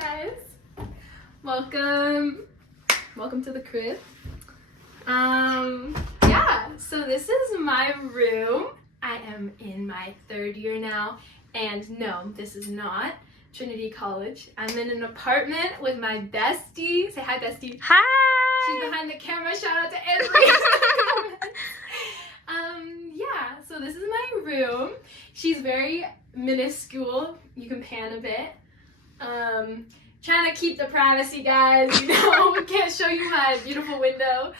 guys. Welcome to the crib. Yeah, so this is my room. I am in my 3rd year now, and no, this is not Trinity College. I'm in an apartment with my bestie. Say hi, bestie. Hi! She's behind the camera. Shout out to Edward. Yeah, so this is my room. She's very minuscule. You can pan a bit. Trying to keep the privacy, guys. You know, can't show you my beautiful window.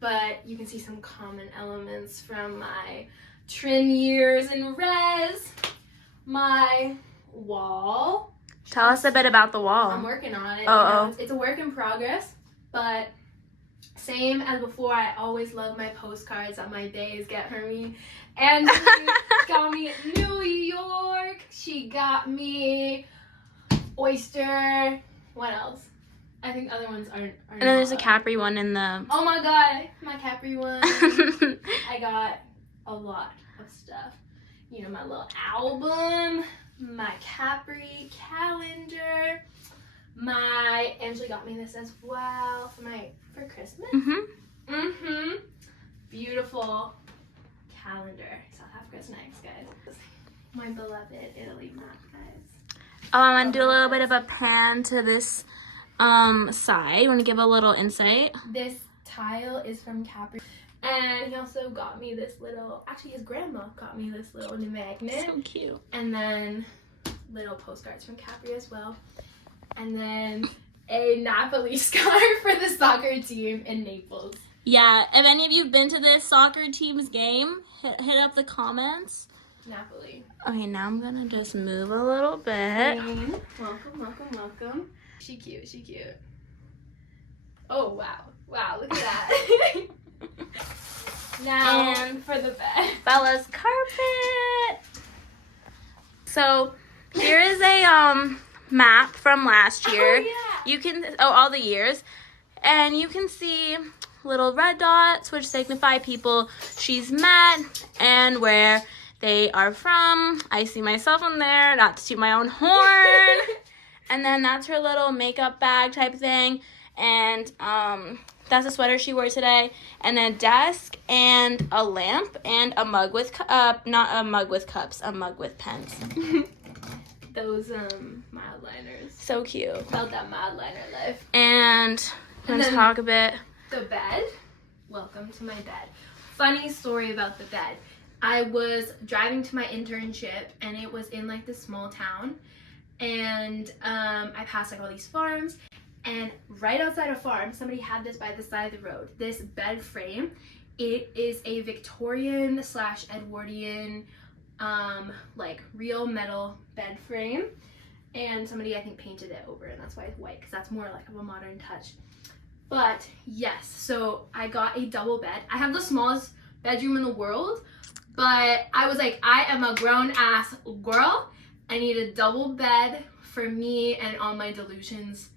But you can see some common elements from my Trin years in res. My wall. Tell us a bit about the wall. I'm working on it. Oh. It's a work in progress, but same as before, I always love my postcards that my bays get for me. And she got me New York. She got me oyster. What else? I think other ones aren't And then there's a Capri one in the... Oh my god, my Capri one. I got a lot of stuff. You know, my little album, my Capri calendar. Angela got me this as well for Christmas. Beautiful calendar. South Africa's next, guys. My beloved Italy map, guys. Oh, I want to do a little bit of a pan to this side. Want to give a little insight? This tile is from Capri. And he also got me this little, actually his grandma got me this little magnet. So cute. And then little postcards from Capri as well. And then a Napoli scarf for the soccer team in Naples. Yeah, if any of you have been to this soccer team's game, hit up the comments. Napoli. Okay, now I'm gonna just move a little bit. Welcome. She cute. Oh, wow, look at that. Now, And for the bed. Bella's carpet. So, here is a map from last year. Oh, yeah. You can all the years, and you can see little red dots, which signify people she's met and where they are from. I see myself in there, not to toot my own horn. And then that's her little makeup bag type thing, and that's a sweater she wore today, and a desk and a lamp and a mug with not a mug with cups, a mug with pens. Those mild liners. So cute. Felt that mild liner life. And let's talk a bit. The bed. Welcome to my bed. Funny story about the bed. I was driving to my internship, and it was in like this small town, and I passed like all these farms, and right outside a farm, somebody had this by the side of the road. This bed frame. It is a Victorian / Edwardian like real metal bed frame, and somebody I think painted it over, and that's why it's white, because that's more like of a modern touch. But yes, so I got a double bed. I have the smallest bedroom in the world, but I was like, I am a grown ass girl. I need a double bed for me and all my delusions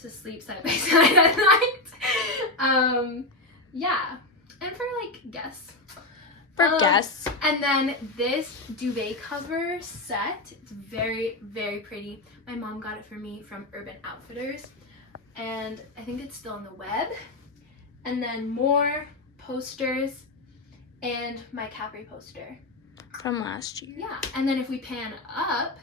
to sleep side by side at night. Yeah, and for like guests. Guests. And then this duvet cover set, it's very, very pretty. My mom got it for me from Urban Outfitters, and I think it's still on the web. And then more posters and my Capri poster. From last year. Yeah, and then if we pan up,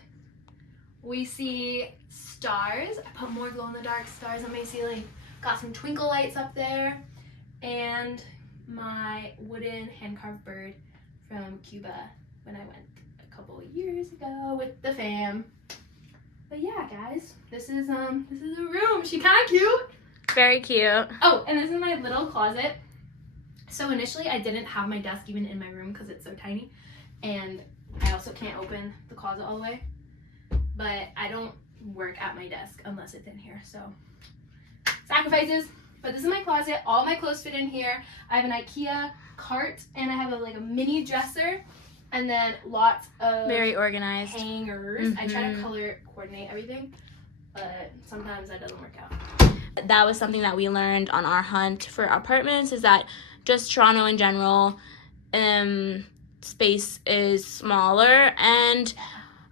we see stars. I put more glow-in-the-dark stars on my ceiling. Got some twinkle lights up there, and my wooden hand-carved bird from Cuba when I went a couple of years ago with the fam. But yeah, guys, this is a room. She kind of cute. Very cute. Oh, and this is my little closet. So initially, I didn't have my desk even in my room because it's so tiny, and I also can't open the closet all the way. But I don't work at my desk unless it's in here, so sacrifices. But this is my closet. All my clothes fit in here. I have an IKEA cart, and I have a mini dresser, and then lots of very organized hangers. I try to color coordinate everything, but sometimes that doesn't work out. That was something that we learned on our hunt for apartments, is that just Toronto in general, space is smaller, and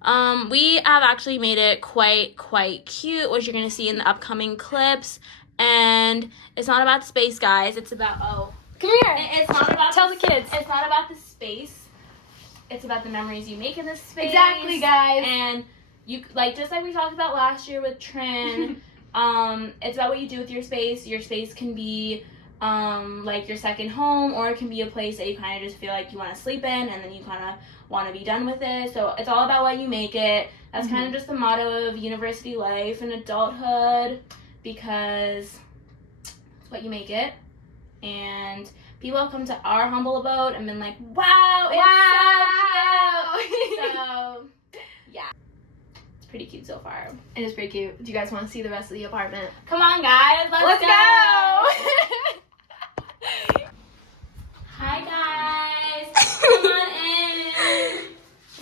We have actually made it quite cute, which you're going to see in the upcoming clips. And it's not about space, guys. It's about, come here. It's not about, tell the kids. It's not about the space. It's about the memories you make in this space. Exactly, guys. And you, like, just like we talked about last year with Trin, it's about what you do with your space. Your space can be, like, your second home, or it can be a place that you kind of just feel like you want to sleep in, and then you kind of want to be done with it. So it's all about what you make it. That's kind of just the motto of university life and adulthood, because it's what you make it. And people have come to our humble abode and been like, wow, it's so cute. So, yeah. It's pretty cute so far. It is pretty cute. Do you guys want to see the rest of the apartment? Come on, guys. Let's go. Hi, guys. Come on in.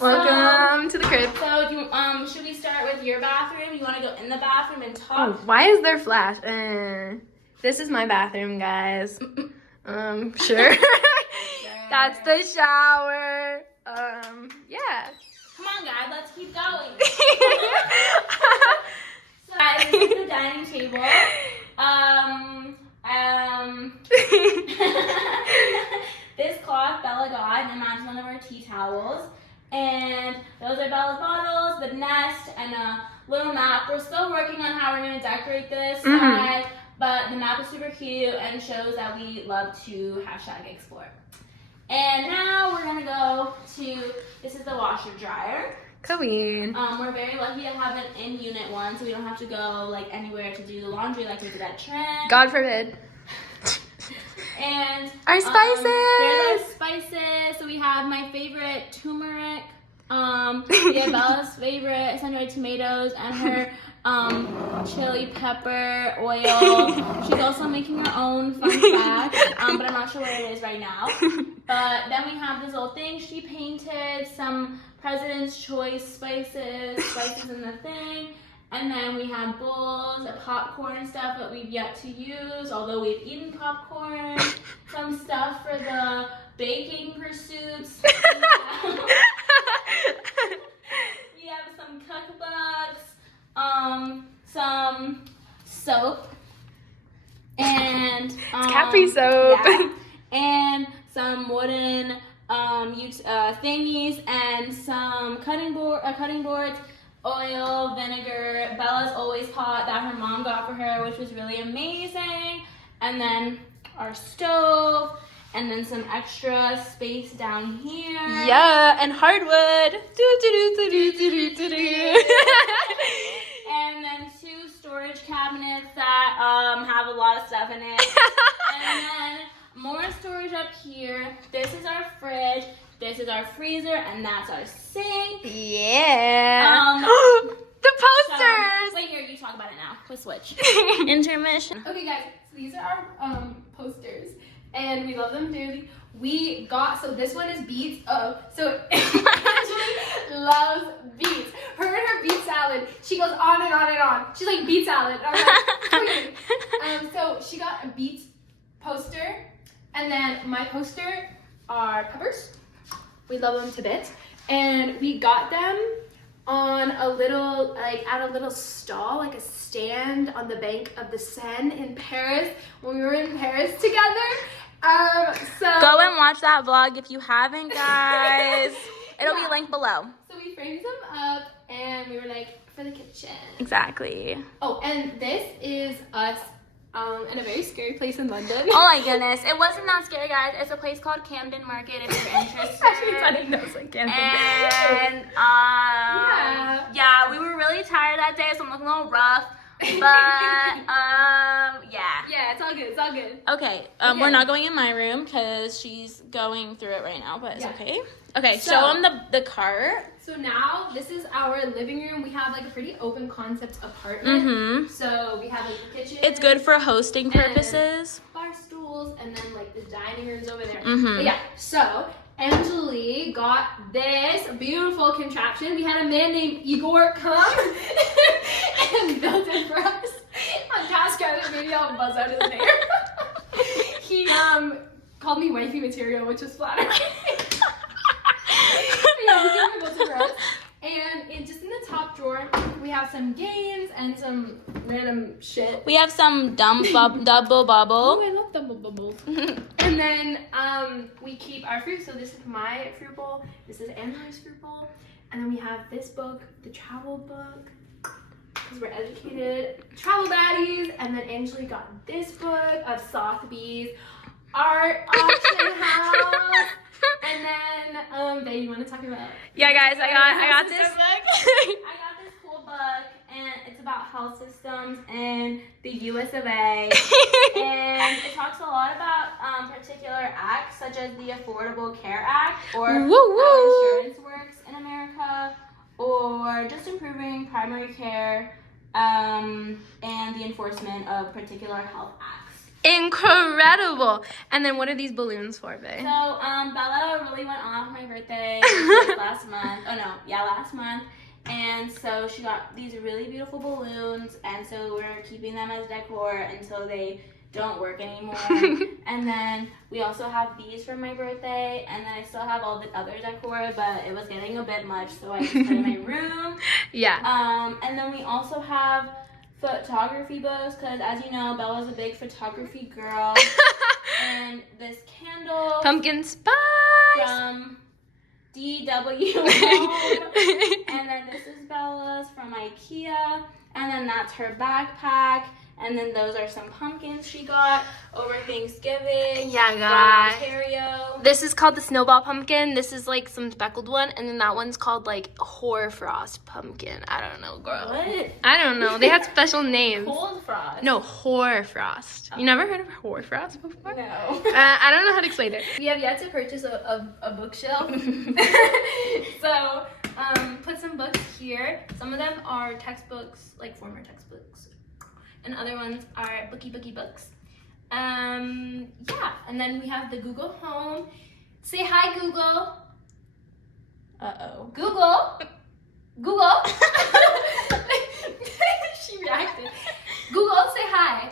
Welcome to the crib. So, do you, should we start with your bathroom? You want to go in the bathroom and talk? Oh, why is there flash? This is my bathroom, guys. Sure. That's the shower. Yeah. Come on, guys. Let's keep going. So, guys, this is the dining table. This cloth Bella got and matches one of our tea towels. And those are Bella's bottles, the nest, and a little map. We're still working on how we're going to decorate this side, but the map is super cute and shows that we love to #explore. And now we're going to go to, this is the washer dryer. Queen. We're very lucky to have an in-unit one, so we don't have to go like anywhere to do the laundry like we did at Trin. God forbid. And our spices. Here's our spices. So we have my favorite turmeric. We have Bella's favorite sun-dried tomatoes and her chili pepper oil. She's also making her own, fun fact, but I'm not sure what it is right now. But then we have this little thing she painted, some President's Choice spices in the thing. And then we have bowls of popcorn stuff that we've yet to use, although we've eaten popcorn. Some stuff for the baking pursuits. We have some cookbooks, some soap, and Capri soap. Yeah, and some wooden thingies, and some cutting boards. Oil, vinegar. Bella's always pot that her mom got for her, which was really amazing. And then our stove, and then some extra space down here. Yeah, and hardwood. And then 2 storage cabinets that have a lot of stuff in it. And then more storage up here. This is our fridge. This is our freezer, and that's our sink. Yeah. The posters. Wait, here, you talk about it now. We'll switch. Intermission. Okay, guys, so these are our posters, and we love them dearly. We got, so this one is beets. Oh, so Ashley loves beets. Her and her beet salad, she goes on and on and on. She's like, beet salad. I'm like, queen. So she got a beets poster, and then my poster are peppers. We love them to bits. And we got them on a little, like at a little stall, like a stand on the bank of the Seine in Paris, when we were in Paris together. So go and watch that vlog if you haven't, guys. It'll be linked below. So we framed them up and we were like, for the kitchen. Exactly. Oh, and this is us in a very scary place in London. Oh my goodness. It wasn't that scary, guys. It's a place called Camden Market if you're interested. I didn't know it was like Camden. And yeah, we were really tired that day, so I'm looking a little rough. But yeah. Yeah, it's all good. It's all good. Okay. We're not going in my room because she's going through it right now, but it's okay. Okay, So- show them the cart. So now this is our living room. We have like a pretty open concept apartment. So we have like the kitchen. It's good for hosting purposes. Bar stools, and then like the dining room's over there. Mhm. But yeah, so Angeli got this beautiful contraption. We had a man named Igor come and built it for us on TaskRabbit. Maybe I'll buzz out of the name. He called me wifey material, which was flattering. Yeah, he built it for us. And we have some games and some random shit. We have some double bubble. Oh, I love double bubbles. And then we keep our fruit. So this is my fruit bowl. This is Angela's fruit bowl. And then we have this book, the travel book, because we're educated travel baddies. And then Angela got this book of Sotheby's art auction house. And then, babe, you want to talk about? Yeah, guys, I got this. I got this cool book, and it's about health systems in the U.S. of A. And it talks a lot about particular acts, such as the Affordable Care Act, or how insurance works in America, or just improving primary care and the enforcement of particular health acts. Incredible. And then what are these balloons for, babe? So, Bella really went off my birthday last month. Oh, no. Yeah, last month. And so she got these really beautiful balloons. And so we're keeping them as decor until they don't work anymore. And then we also have these for my birthday. And then I still have all the other decor, but it was getting a bit much, so I just put it in my room. Yeah. And then we also have photography books, because as you know, Bella's a big photography girl. And this candle, Pumpkin spice from DW Home. And then this is Bella's from IKEA. And then that's her backpack. And then those are some pumpkins she got over Thanksgiving. Yeah, from guys. Ontario. This is called the snowball pumpkin. This is like some speckled one, and then that one's called like hoarfrost pumpkin. I don't know, girl. What? I don't know. They had special names. Cold frost. No, hoarfrost. You never heard of hoarfrost before? No. I don't know how to explain it. We have yet to purchase a bookshelf. So, put some books here. Some of them are textbooks, like former textbooks. And other ones are booky books. Yeah, and then we have the Google Home. Say hi, Google. Uh-oh. Google. She reacted. Google, say hi.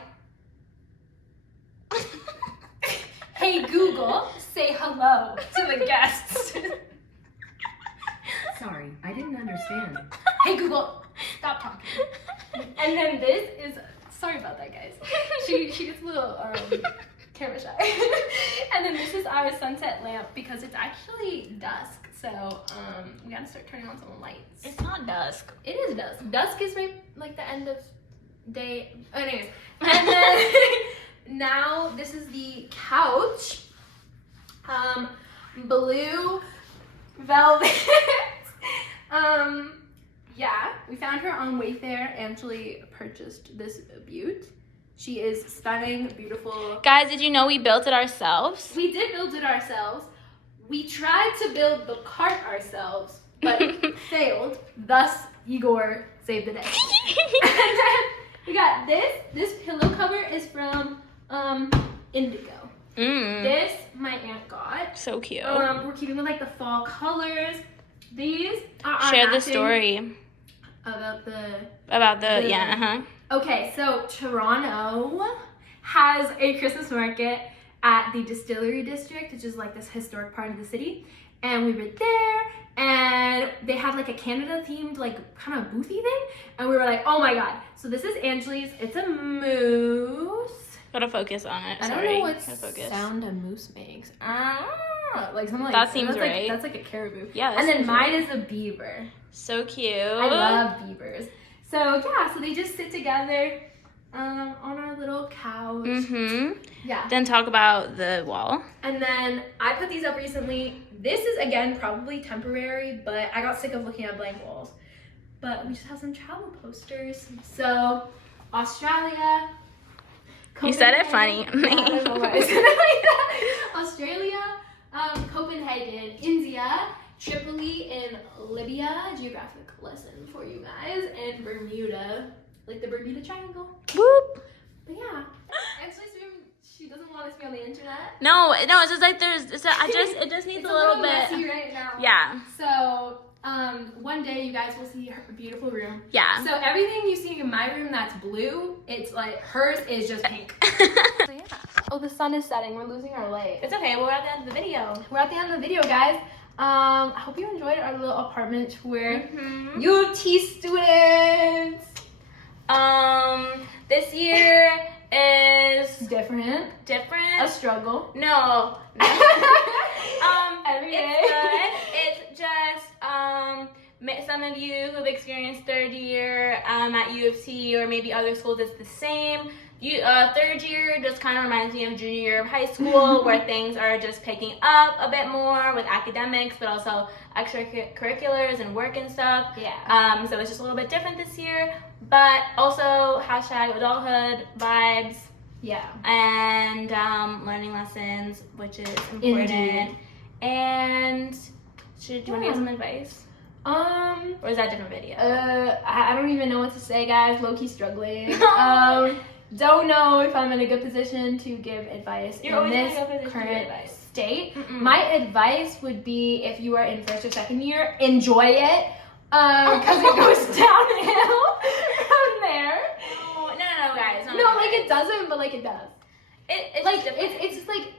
Hey, Google, say hello to the guests. Sorry, I didn't understand. Hey, Google, stop talking. And then this is, sorry about that, guys. She gets a little camera shy. And then this is our sunset lamp, because it's actually dusk. So we gotta start turning on some lights. It's not dusk. It is dusk. Dusk is right like the end of day. Anyways. And then now this is the couch. Blue velvet. Yeah, we found her on Wayfair. Angela purchased this beaut. She is stunning, beautiful. Guys, did you know we built it ourselves? We did build it ourselves. We tried to build the cart ourselves, but failed. Thus, Igor saved the day. And then we got this. This pillow cover is from Indigo. This my aunt got. So cute. We're keeping with like the fall colors. These are Share the story about the yeah. Okay, so Toronto has a Christmas market at the Distillery District, which is like this historic part of the city. And we were there, and they had like a Canada themed like kind of boothy thing. And we were like, oh my God. So this is Angela's. It's a moose. Gotta focus on it. I don't know what sound a moose makes. Like something like that seems that's right. Like, that's like a caribou. Yeah. And then mine is a beaver. So cute. I love beavers. So yeah, so they just sit together on our little couch. Yeah. Then talk about the wall. And then I put these up recently. This is again probably temporary, but I got sick of looking at blank walls. But we just have some travel posters. So Australia. You said it funny. I don't know why I said it like that. Australia, Copenhagen, India, Tripoli in Libya, geographic lesson for you guys, and Bermuda, like the Bermuda Triangle. Whoop. But yeah, actually, she doesn't want us to be on the internet. No, it's just like it just needs It's a little bit. messy right now. Yeah. So one day you guys will see her beautiful room. Yeah. So everything you see in my room that's blue, it's like hers is just pink. So yeah. Oh, the sun is setting. We're losing our light. It's okay. We're at the end of the video. We're at the end of the video, guys. I hope you enjoyed our little apartment tour. Mm-hmm. U of T students. This year is Different. A struggle. No. Every day. It's good. It's just some of you who've experienced third year at U of T or maybe other schools, it's the same. Third year just kind of reminds me of junior year of high school where things are just picking up a bit more with academics, but also extracurriculars and work and stuff. Yeah. So it's just a little bit different this year, but also #adulthood vibes. Yeah. And learning lessons, which is important. Indeed. And do you want to give some advice? Or is that a different video? I don't even know what to say, guys. Low-key struggling. Don't know if I'm in a good position to give advice You're in always in a this good position to give current advice. state. Mm-mm. My advice would be if you are in first or second year, enjoy it, because it goes downhill from there. No, guys. No, like it doesn't, but like it does. It's Like different. it's just like,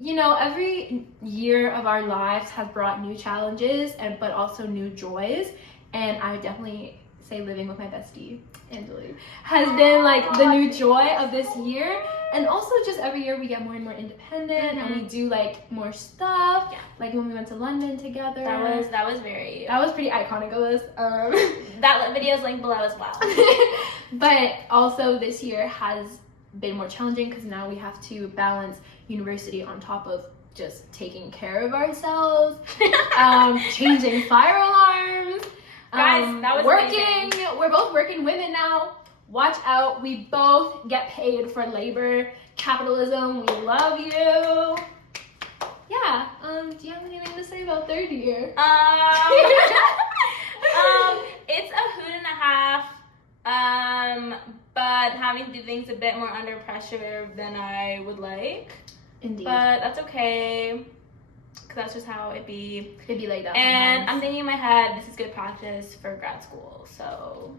you know, every year of our lives has brought new challenges but also new joys, and I would definitely say living with my bestie Angela has been like the new joy of this year. And also just every year we get more and more independent, and we do like more stuff. Yeah. Like when we went to London together. That was pretty iconic of us. That video's linked below as well. But also this year has been more challenging because now we have to balance university on top of just taking care of ourselves, changing fire alarms. Guys, that was working. amazing. We're both working women now. Watch out. We both get paid for labor. Capitalism. We love you. Yeah. Do you have anything to say about third year? It's a hoot and a half. But having to do things a bit more under pressure than I would like. Indeed. But that's okay. Because that's just how it be. It'd be like that. And sometimes. I'm thinking in my head, this is good practice for grad school. So.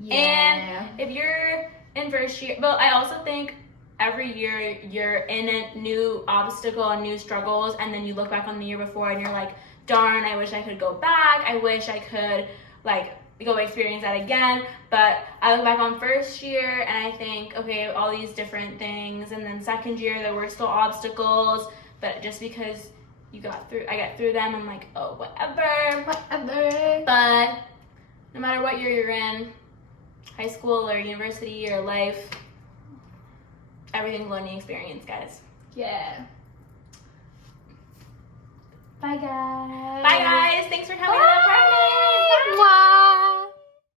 Yeah. And if you're in first year, but I also think every year you're in a new obstacle and new struggles, and then you look back on the year before and you're like, darn, I wish I could go back. I wish I could like go experience that again. But I look back on first year and I think, okay, all these different things, and then second year there were still obstacles, but just because I got through them, I'm like, oh, whatever. But no matter what year you're in, high school or university or life, everything's a learning experience, guys. Yeah. Bye, guys. Bye, guys. Thanks for coming.